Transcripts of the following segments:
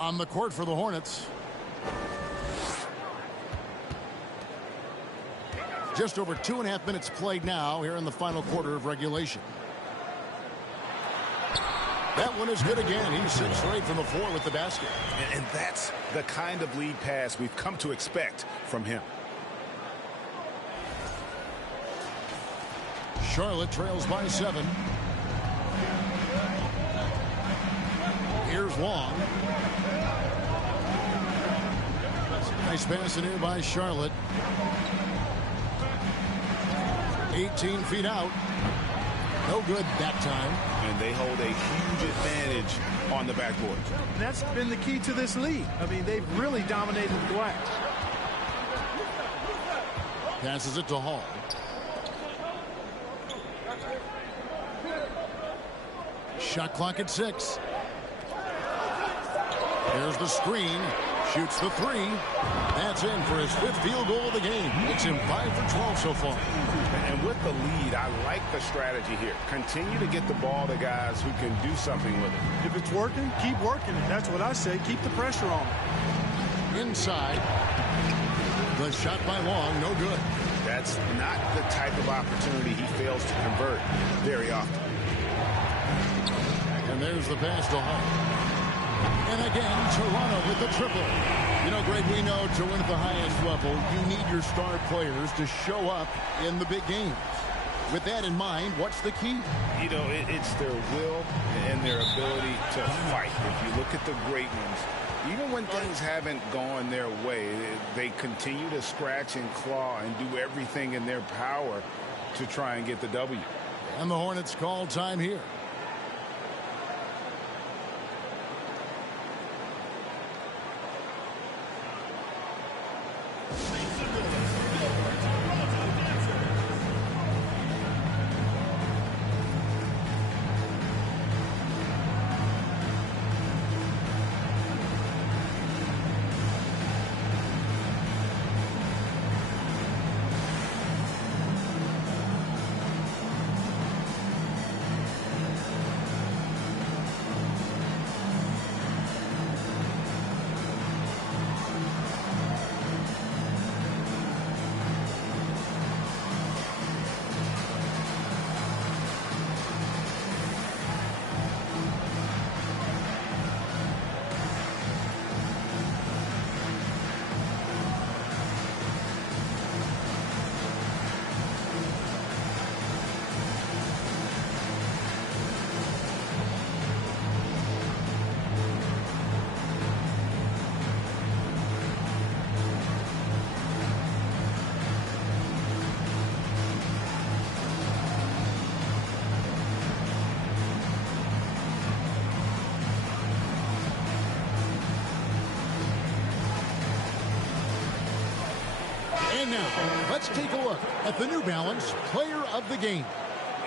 On the court for the Hornets. Just over 2.5 minutes played now here in the final quarter of regulation. That one is good again. He's 6 straight from the floor with the basket. And that's the kind of lead pass we've come to expect from him. Charlotte trails by 7. Here's Long. Nice pass in here by Charlotte. 18 feet out. No good that time. And they hold a huge advantage on the backboard. And that's been the key to this lead. I mean, they've really dominated the glass. Passes it to Hall. Shot clock at 6. Here's the screen. Shoots the 3. That's in for his 5th field goal of the game. Makes him 5 for 12 so far. And with the lead, I like the strategy here. Continue to get the ball to guys who can do something with it. If it's working, keep working it. That's what I say. Keep the pressure on. Inside. The shot by Long, no good. That's not the type of opportunity he fails to convert very often. And there's the pass to Hall. And again, Toronto with the triple. You know, Greg, we know to win at the highest level, you need your star players to show up in the big games. With that in mind, what's the key? You know, it's their will and their ability to fight. If you look at the great ones, even when things haven't gone their way, they continue to scratch and claw and do everything in their power to try and get the W. And the Hornets call time here. And now, let's take a look at the New Balance Player of the Game.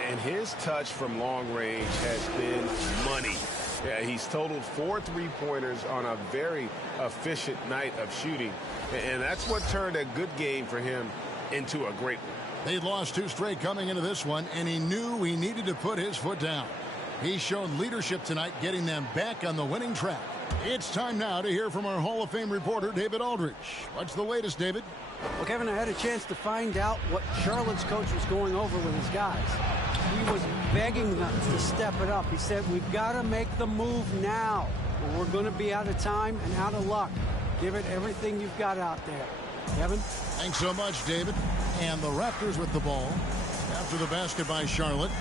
And his touch from long range has been money. Yeah, he's totaled 4 3-pointers on a very efficient night of shooting. And that's what turned a good game for him into a great one. They'd lost 2 straight coming into this one, and he knew he needed to put his foot down. He showed leadership tonight, getting them back on the winning track. It's time now to hear from our Hall of Fame reporter, David Aldridge. What's the latest, David? Well, Kevin, I had a chance to find out what Charlotte's coach was going over with his guys. He was begging them to step it up. He said, we've got to make the move now, or we're going to be out of time and out of luck. Give it everything you've got out there. Kevin? Thanks so much, David. And the Raptors with the ball after the basket by Charlotte.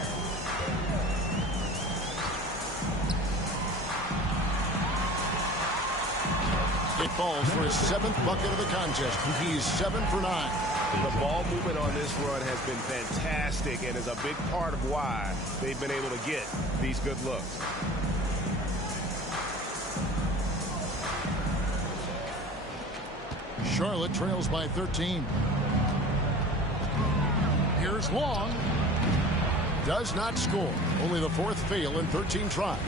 It falls for his 7th bucket of the contest. He's 7 for 9. The ball movement on this run has been fantastic and is a big part of why they've been able to get these good looks. Charlotte trails by 13. Here's Long. Does not score. Only the 4th fail in 13 tries.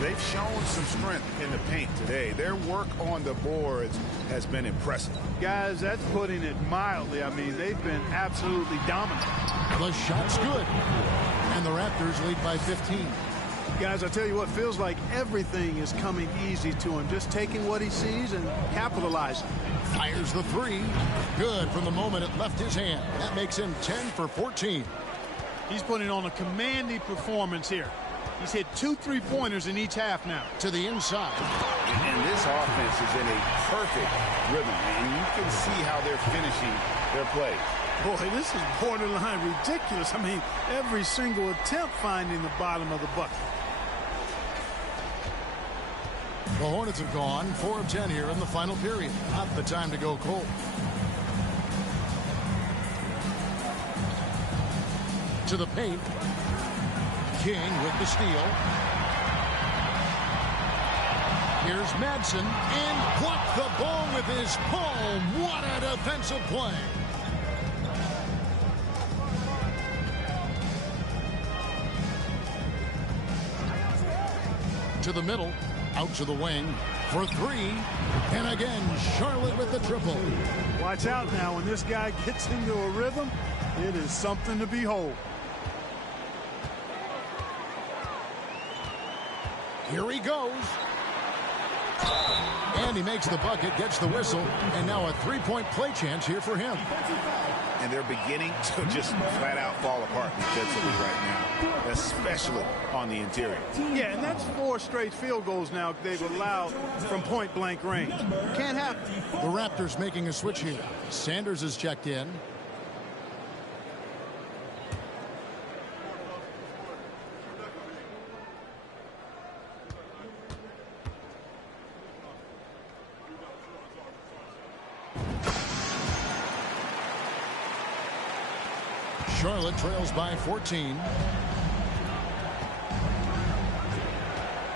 They've shown some strength in the paint today. Their work on the boards has been impressive. Guys, that's putting it mildly. I mean, they've been absolutely dominant. The shot's good. And the Raptors lead by 15. Guys, I tell you what, feels like everything is coming easy to him. Just taking what he sees and capitalizing. Fires the three. Good from the moment it left his hand. That makes him 10 for 14. He's putting on a commanding performance here. He's hit 2 3-pointers in each half now. To the inside. And this offense is in a perfect rhythm, and you can see how they're finishing their play. Boy, this is borderline ridiculous. I mean, every single attempt finding the bottom of the bucket. The Hornets have gone 4 of 10 here in the final period. Not the time to go cold. To the paint. King with the steal. Here's Madsen, and blocked the ball with his palm. What a defensive play. To the middle, out to the wing for three. And again, Charlotte with the triple. Watch out now. When this guy gets into a rhythm, it is something to behold. Here he goes. And he makes the bucket, gets the whistle, and now a three-point play chance here for him. And they're beginning to just flat out fall apart defensively right now, especially on the interior. Yeah, and that's 4 straight field goals now they've allowed from point-blank range. Can't happen. The Raptors making a switch here. Sanders is checked in. Charlotte trails by 14.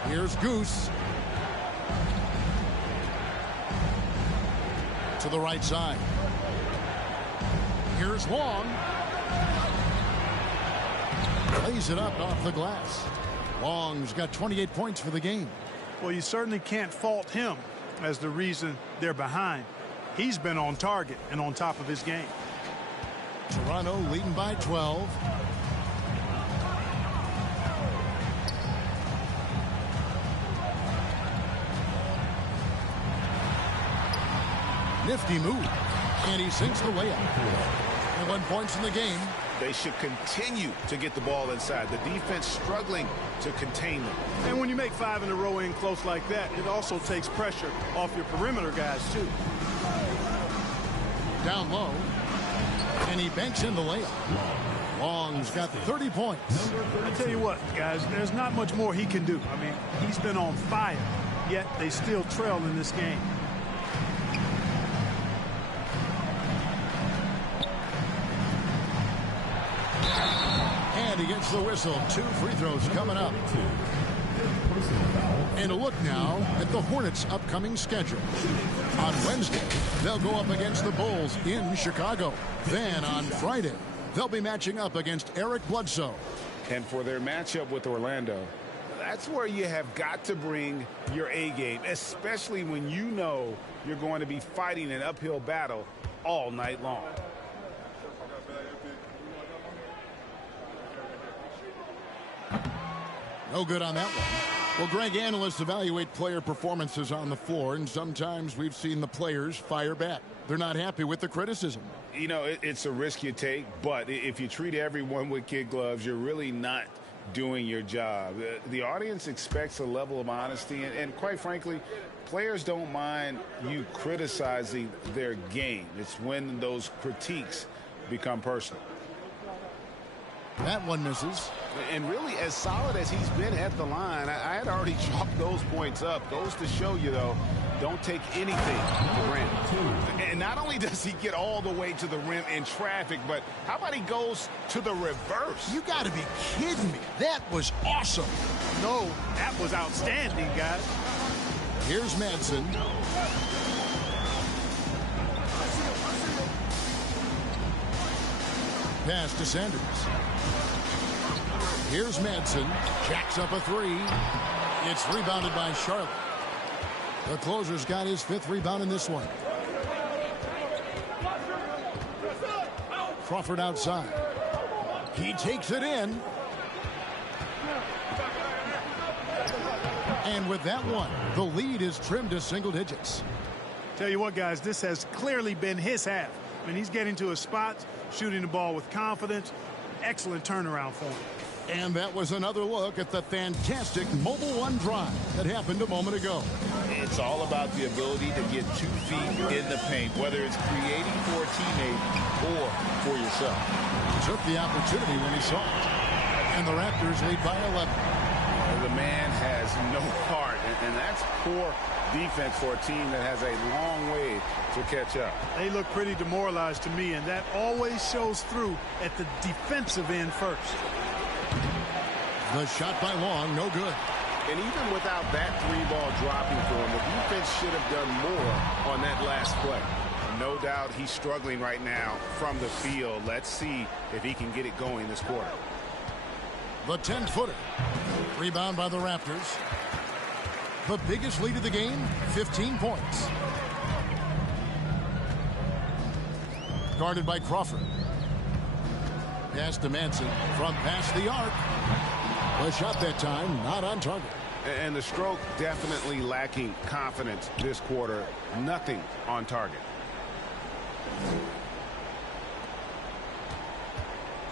Here's Goose. To the right side. Here's Long. Plays it up off the glass. Long's got 28 points for the game. Well, you certainly can't fault him as the reason they're behind. He's been on target and on top of his game. Toronto leading by 12. Nifty move. And he sinks the layup. 1 point in the game. They should continue to get the ball inside. The defense struggling to contain them. And when you make 5 in a row in close like that, it also takes pressure off your perimeter guys, too. Down low. And he banks in the layup. Long's got 30 points. I tell you what, guys, there's not much more he can do. I mean, he's been on fire, yet they still trail in this game. And he gets the whistle. 2 free throws coming up. And a look now at the Hornets' upcoming schedule. On Wednesday, they'll go up against the Bulls in Chicago. Then on Friday, they'll be matching up against Eric Bledsoe. And for their matchup with Orlando, that's where you have got to bring your A game, especially when you know you're going to be fighting an uphill battle all night long. No good on that one. Well, Greg, analysts evaluate player performances on the floor, and sometimes we've seen the players fire back. They're not happy with the criticism. You know, it's a risk you take, but if you treat everyone with kid gloves, you're really not doing your job. The audience expects a level of honesty, and quite frankly, players don't mind you criticizing their game. It's when those critiques become personal. That one misses. And really, as solid as he's been at the line, I had already chalked those points up. Goes to show you, though, don't take anything for granted. And not only does he get all the way to the rim in traffic, but how about he goes to the reverse? You got to be kidding me. That was awesome. No, that was outstanding, guys. Here's Madsen. Pass to Sanders. Here's Madsen. Jacks up a 3. It's rebounded by Charlotte. The closer's got his 5th rebound in this one. Crawford outside. He takes it in. And with that one, the lead is trimmed to single digits. Tell you what, guys, this has clearly been his half. I mean, he's getting to his spots, shooting the ball with confidence. Excellent turnaround for him. And that was another look at the fantastic Mobile One drive that happened a moment ago. It's all about the ability to get 2 feet in the paint, whether it's creating for a teammate or for yourself. He took the opportunity when he saw it. And the Raptors lead by 11. The man has no heart, and that's poor defense for a team that has a long way to catch up. They look pretty demoralized to me, and that always shows through at the defensive end first. The shot by Long, no good. And even without that 3-ball dropping for him, the defense should have done more on that last play. No doubt he's struggling right now from the field. Let's see if he can get it going this quarter. The 10-footer. Rebound by the Raptors. The biggest lead of the game, 15 points. Guarded by Crawford. Pass to Manson from past the arc. The shot that time, not on target. And the stroke definitely lacking confidence this quarter. Nothing on target.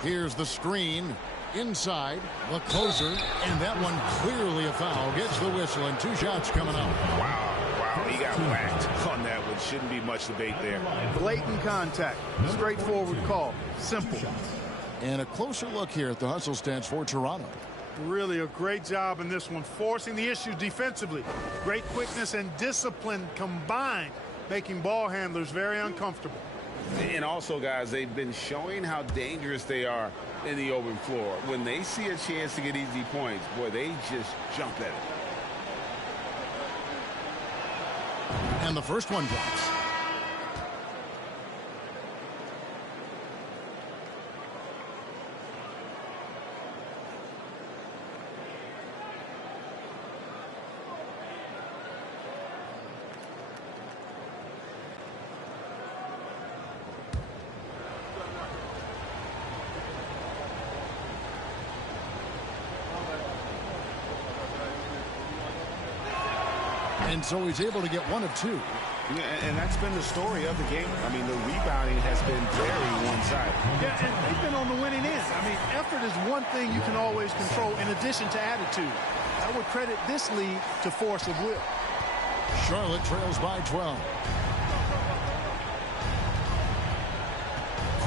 Here's the screen. Inside, the closer, and that one clearly a foul. Gets the whistle, and 2 shots coming up. Wow, he got whacked on that one. Shouldn't be much debate there. Blatant contact. Straightforward call. Simple. And a closer look here at the hustle stance for Toronto. Really a great job in this one, forcing the issues defensively. Great quickness and discipline combined, making ball handlers very uncomfortable. And also, guys, they've been showing how dangerous they are in the open floor. When they see a chance to get easy points, boy, they just jump at it. And the first one drops. And so he's able to get 1 of 2. Yeah, and that's been the story of the game. I mean, the rebounding has been very one-sided. Yeah, and they've been on the winning end. I mean, effort is one thing you can always control in addition to attitude. I would credit this lead to force of will. Charlotte trails by 12.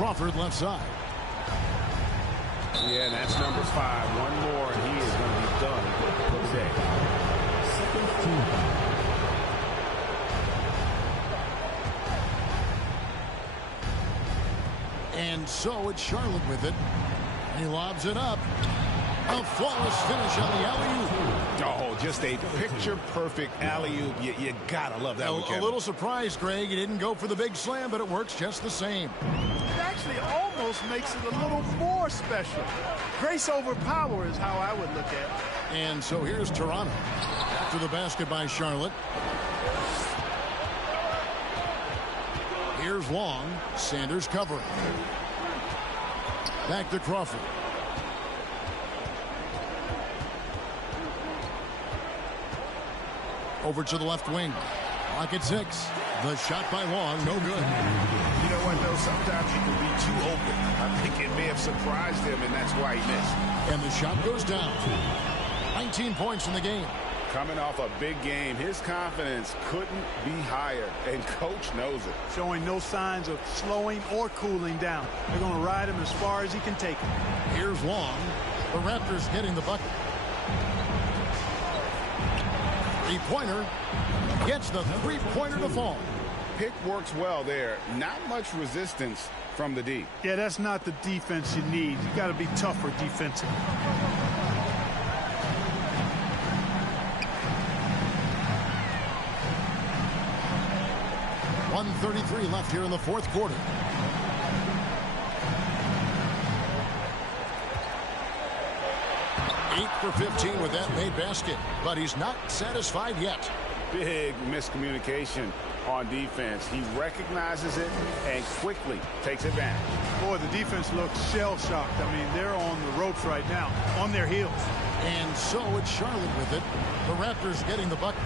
Crawford left side. Yeah, and that's number 5. One more, and he is going to be done for the day. And so it's Charlotte with it. He lobs it up. A flawless finish on the alley-oop. Oh, just a picture-perfect alley-oop. You gotta love that one, Kevin. A little surprised, Greg. He didn't go for the big slam, but it works just the same. It actually almost makes it a little more special. Grace over power is how I would look at it. And so here's Toronto. After the basket by Charlotte. Here's Long. Sanders covering. Back to Crawford. Over to the left wing. Clock at 6. The shot by Long, no good. You know what, though? Sometimes you can be too open. I think it may have surprised him, and that's why he missed. And the shot goes down. 19 points in the game. Coming off a big game, his confidence couldn't be higher, and coach knows it. Showing no signs of slowing or cooling down. They're going to ride him as far as he can take him. Here's Long. The Raptors getting the bucket. Three-pointer. Gets the three-pointer to fall. Pick works well there. Not much resistance from the D. Yeah, that's not the defense you need. You got to be tougher defensively. 1:33 left here in the fourth quarter. Eight for 15 with that made basket, but he's not satisfied yet. Big miscommunication on defense. He recognizes it and quickly takes advantage. Boy, the defense looks shell-shocked. I mean, they're on the ropes right now, on their heels. And so it's Charlotte with it. The Raptors getting the bucket.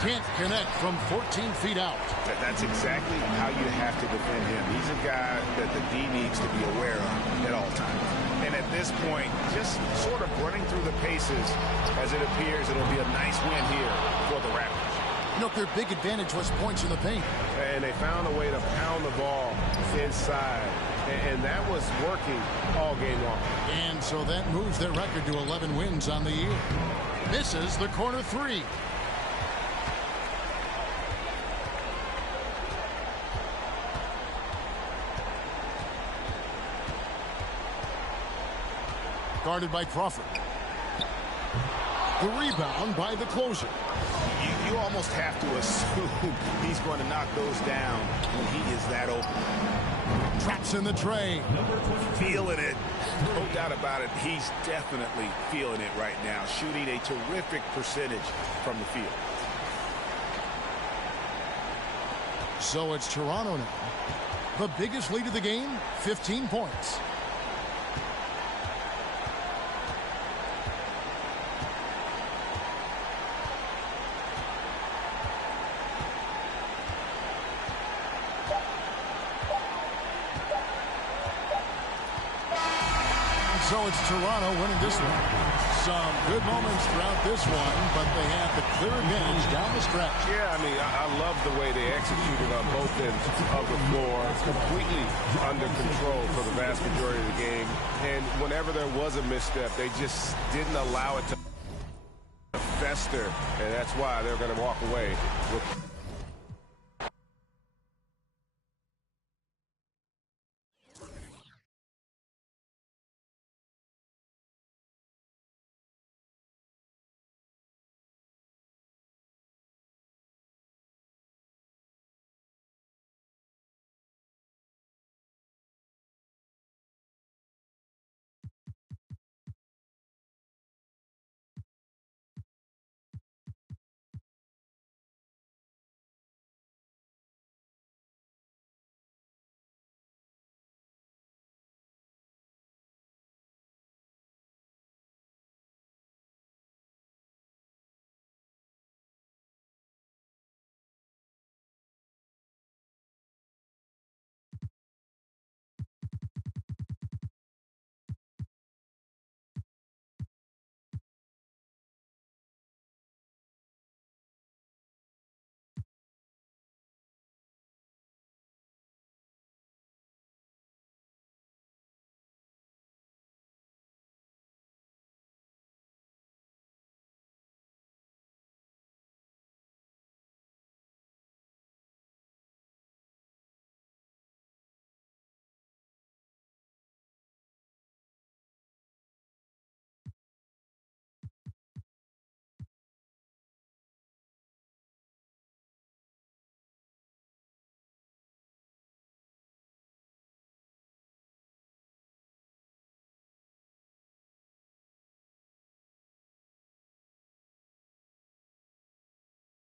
Can't connect from 14 feet out. That's exactly how you have to defend him. He's a guy that the D needs to be aware of at all times. And at this point, just sort of running through the paces, as it appears it'll be a nice win here for the Raptors. You know, their big advantage was points in the paint. And they found a way to pound the ball inside. And that was working all game long. And so that moves their record to 11 wins on the year. Misses the corner three. Guarded by Crawford. The rebound by the closer. You almost have to assume he's going to knock those down when he is that open. Traps in the tray. Feeling it. No doubt about it. He's definitely feeling it right now. Shooting a terrific percentage from the field. So it's Toronto now. The biggest lead of the game, 15 points. So it's Toronto winning this one. Some good moments throughout this one, but they have the clear advantage down the stretch. Yeah, I mean, I love the way they executed on both ends of the floor. Completely under control for the vast majority of the game. And whenever there was a misstep, they just didn't allow it to fester. And that's why they're going to walk away with